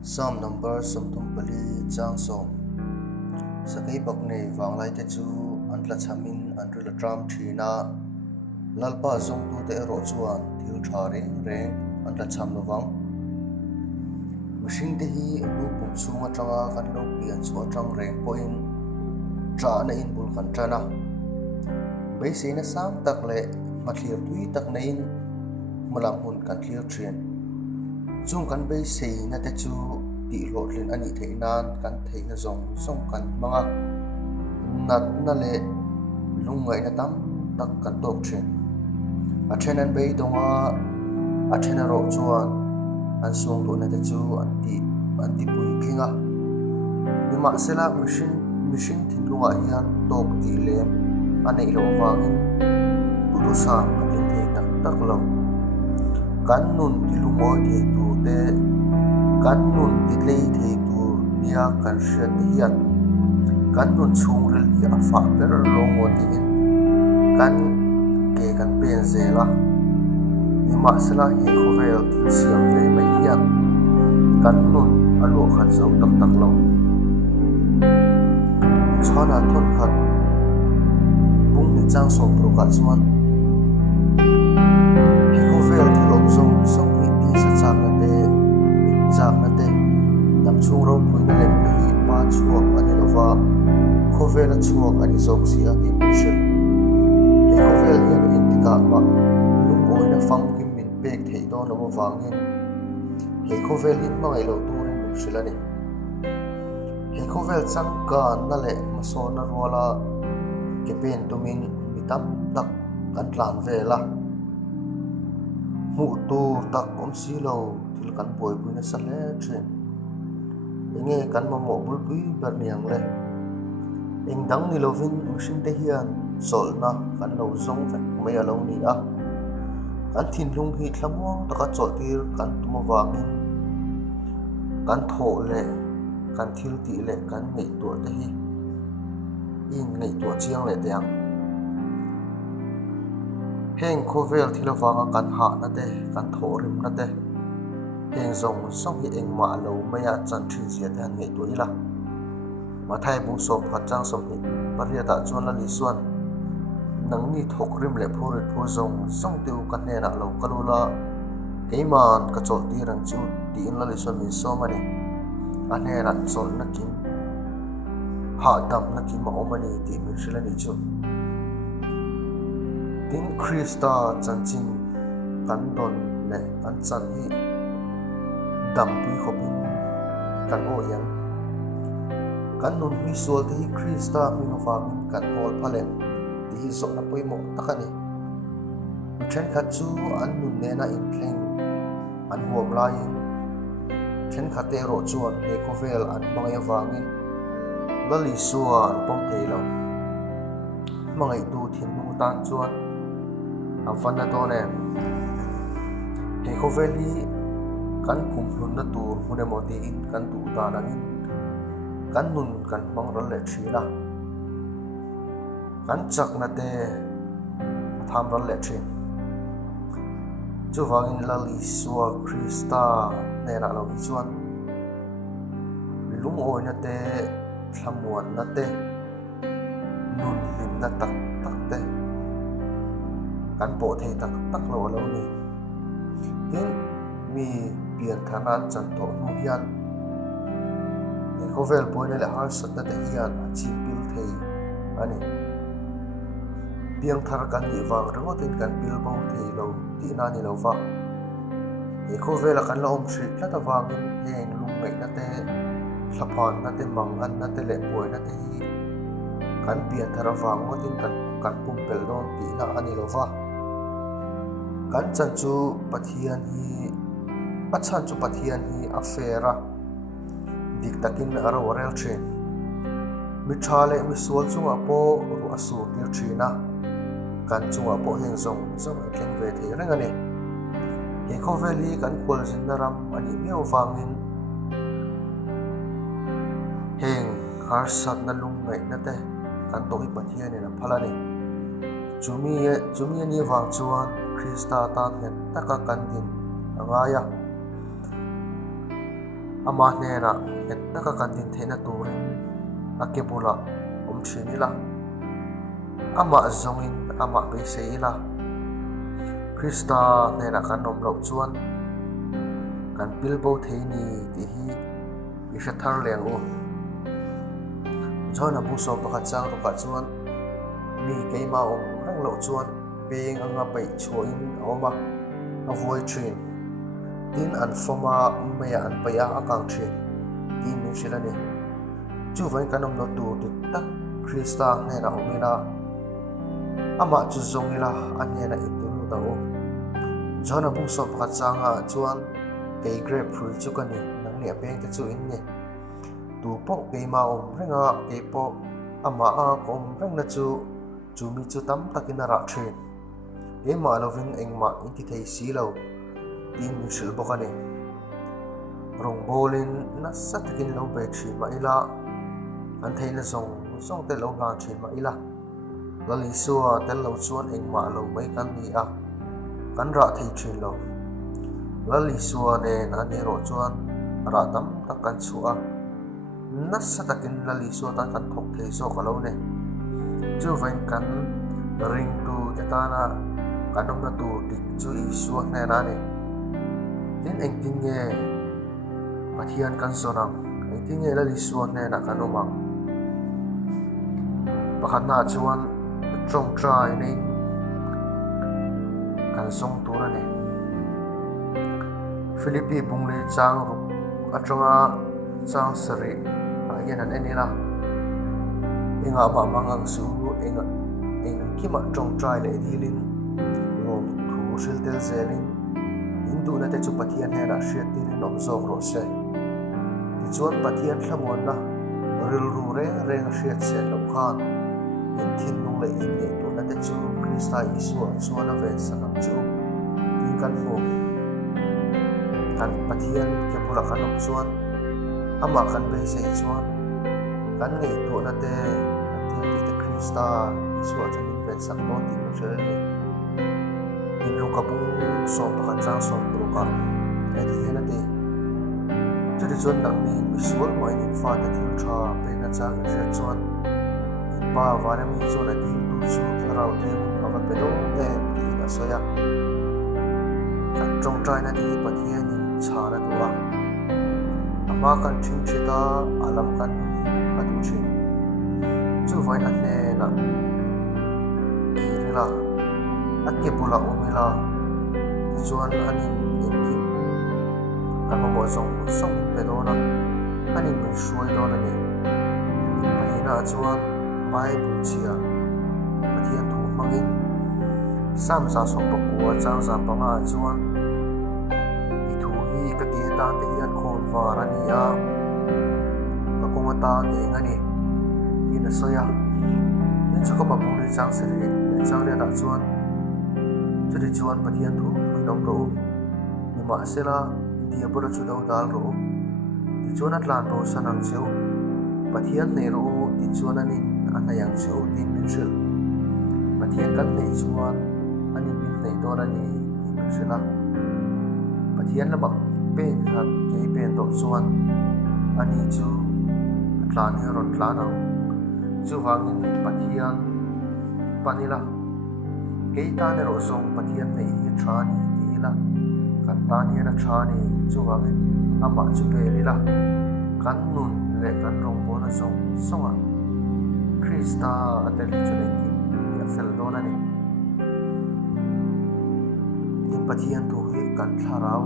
Psalm number somthum pali chang som sakai bakne wanglai te chu antla chamin andrila tram thina lalpa zong tu te ro chuan thil thare reng antla cham lowang mihring te hi nu pum chunga tanga kan lo pian chu atang reng poin tra na in bul kan trana be se na sam tak le mathlir tui tak na in malam hun kan clear train chung kan be se na te chu ti lotlin ani theinan kan theina zong song kan manga nat na le lungai na tam tak kan tok thin a thenan be donga a thena ro chuan an sung tu na te chu an ti pui khinga nima sela machine thinlunga hian tok ti lem anei lo wangin tu sa kan thei tak tak lo kan nun ti lungoi thei tu te kan nun ti tlei thei tu nia kan hriat hian kan nun chung rel hi a fa ber longo ti in kan ke kan pen zela nima sela hi khovel ti siam ve mai hian kan nun alo khat zo tak tak lo chana thon khat bung ni chang som pro ka chuan hi khovel ti lom zong song hi ti sa chang na te chang na te tam chung ro pui na lem hi pa chuak ani lova khovel a chuak ani zong si a ti mission hi khovel hian in ti ka ma lung oi na fang kim min pek thei do na bo wangin hi khovel hin mangai lo turin lu silani hi khovel chang ka na le ma so na rola ke pen tumin mitam tak kan tlan vela mu tu tak om si lo til kan boi pui na sale thin enge kan ma mo bul pui ber niang le eng dang ni lovin machine te hian sol na kan lo zong ve mai alo ni a kan thin lung hi thlamong taka chol tir kan tuma wangin kan tho le kan thil ti le kan ngei tu te hi in ngei tu chiang le tiang heng khovel thilawanga kan ha na te kan tho rim na te heng zong song hi eng ma lo maya chan thi zia te han ngei tu ila ma thai bu so phat chang som hi paria ta chon la li suan nang ni thok rim le phorit pho zong song teu kan ne na lo kalula keiman ka chol ti rang chu ti in la li suan min so mani ane na chol na kin ha dam na ki ma omani ti min shila ni chu tin Krista chanchin kan don le kan chan hi dam pui khopin kan o yang kan nun hi sol te hi Krista min ofamin kan hol phalen ti zo na poi mo takani chen kha chu an nun ne na in thleng an huam lain chen kha te ro chuan he khovel an mangai wangin lali suwa an pom thei lo mangai tu thin nu tan chuan a fan na to ne he khovel hi kan kum hun na tur hune moti in kan tu ta nangin kan nun kan mang ral le thina kan chak na te tham ral le thin chu wangin lali suwa Krista ne na lo hi chuan lung oi na te thlamuan na te nun lim na tak tak te kan po thei tak tak lo lo ni tin mi pian thanan chan to nu hian ni khovel poina le har sat na te hian a chi pil thei ani piang thar kan ni wang ringo tin kan pil bo thei lo ti na ni lo wa ni khovel kan lo om thri la ta wangin heng lung mai na te thlaphan na te mang an na te le poi na te hi kan pian thar wang mo tin kan pum pel don ti na ani lo wa kan chan chu pathian hi achan chu pathian hi afera dik takin aro rel thin mi thale mi sual chunga po ru asu tir thina kan chunga po heng zong zong thleng ve thei reng ani he khoveli kan khol jin naram ani meu wangin heng har sat na lung ngai na te kan to hi pathian ni na phalani chumi ani wang chuan Krista tan hen taka kan din angaya ama nena etnaka kan din theina turin akebula thinila ama zongin ama be seila Krista nena kan nom lo chuan kan pilbo theini ti hi isha thar leng u jona bu so pakhat chang ro ka chuan mi keima rang lo chuan peng anga pai chuin oma avoid train tin an foma meya an paya akang thin tin ni silani chu vai kanom lo tu tak Krista nena omila ama chu zongila anena itulu da o jona bu so pakhat changa chuan ke grape fruit chu kani nang le peng te chu in ne tu po keima renga ke po ama a kom reng na chu mi chu tam takina ra thin ke ma lovin engma inti thei si lo tin mi shil bokani rong bolin na satakin lo be thi ma ila an theina song te lo lan thi ma ila lali suwa tel lo chuan engma lo mai kan ni a kan ra thei thin lo lali suwa ne na ni ro chuan ra tam tak kan chua na satakin lali suwa ta kan thok thei so ka lo ne chu vain kan ring tu te ta na kanom na tu dik chu I suwa ne na ne tin eng tin nge pathian kan sonang eng tin nge lali suwa ne na kanoma pakhat na chuan trong trai nei kan song tu na ne Philippi bungle chang ru atronga chang sari ayan an enila inga ba mangang su eng kima trong trai le dilin rom thu shil tel zelin hindu na te chu pathian he ra hriat tin nom zok ro se ti chuan pathian thlamon na ril ru re hriat se lo khan in thin nung le in ne to na te chu Krista Isu chuan a ve sakam chu tin kan mo kan pathian ke pula kan op chuan ama kan be se chuan kan ngei to na te tin ti te Krista Isu chuan in ve sak to tin rel ne in lo ka bung so pakhan chang so pro ka e ti na te chu ti chuan dang ni misual mai in fa ta thil tha pe na chang re chuan in pa vanami chu na ti tu chu rau te awa pe do em ti na soya kan trong trai na ti pathian in cha na tua ama kan thing thita alam kan atu thin chu vai an ne na kirela akke pula umila chuan anin engkim kan mo song pe do na anin min shuai do na ni panina chuan Bible chia pathian thu mangin sam sa som pakua chang sa panga chuan I thu hi ka ti ta te hian khon warania ka koma ta ne ngani ina soya tin chu ko pa pung le chang se le chang le da chuan churi chuan pathian thu thui dong ro ni ma sela dia bora chu do dal ro ti chuan atlan ro sanang cheu pathian ne ro ti chuan ani anayang chu tin min shil pathian kan nei chuan ani min nei dor ani tin min shila pathian lama pen hat ke pen do chuan ani chu atlan hi ron tlan ang chu wangin pathian panila ke ta ne ro zong pathian nei hi thani tila kan ta ni na thani chu wangin ama chu pe lila kan nun le kan rong bo na zong songa Krista ateli chuleki ya seldona ni in pathian tu hi kan tharau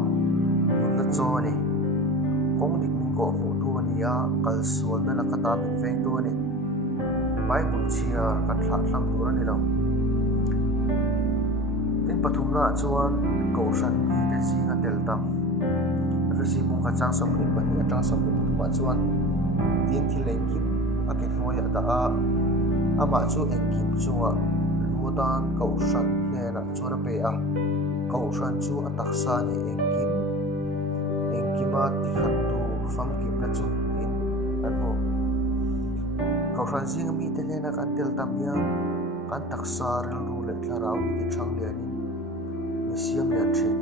nun na cho ni kong dik min ko mu tu ni ya kal sual na lakata min veng tu ni Bible chia kan thlang tu ni lo tin pathum na chuan ko shan mi te singa tel tam atu si bung ka chang som ni pani atang som ni ma chuan tin thileng kim akin hoya da ama chu engkim chunga luatan kaushan ne na chura pe a kaushan chu ataksa ni engkima ti khat tu fam kim na chu in anmo kaushan sing mi te ne na kan tel tamya kan taksa rel ru le tharau ti thang le ni siam le thin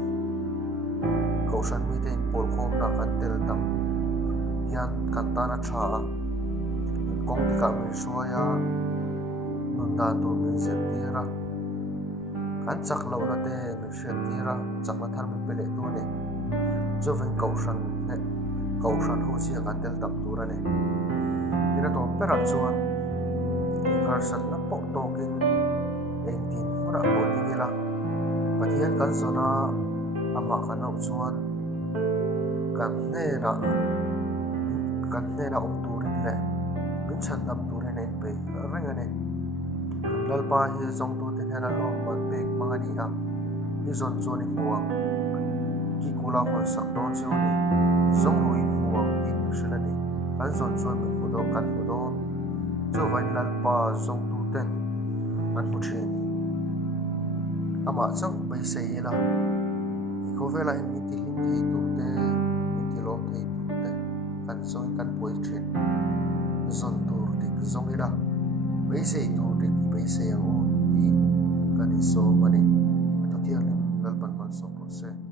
kaushan mi te in pol khom na kan tel tam hian kan tana tha kong ti ka mi suaya nun dan tu mi zem tira kan chak lo na te mi shet tira chak na thar mi pele tu ne zo ven kaushan ho si kan tel tak tura ne ina to pera chuan ikhar sat na pok tokin engtin mura po tingila pathian kan zona ama kanau chuan kan nena turin le min chan lam turin en pe rengane lalpa hi zong tu ten hena lo man pek mangani a hi zon chuan in muang ki kula hon sak don chu ni zong ru in muang tin shana ni kan zon chuan min mudo kan mudo chu vain lalpa zong tu ten an mu thin ama chang bai sei la ko vela in mi ti lim thei tu te mi ti lom thei tu te kan zong kan poi thin zon tur dik zong ila bai sei tu dik bai sei ang ti kan so mani to ti ang lalpan man so por se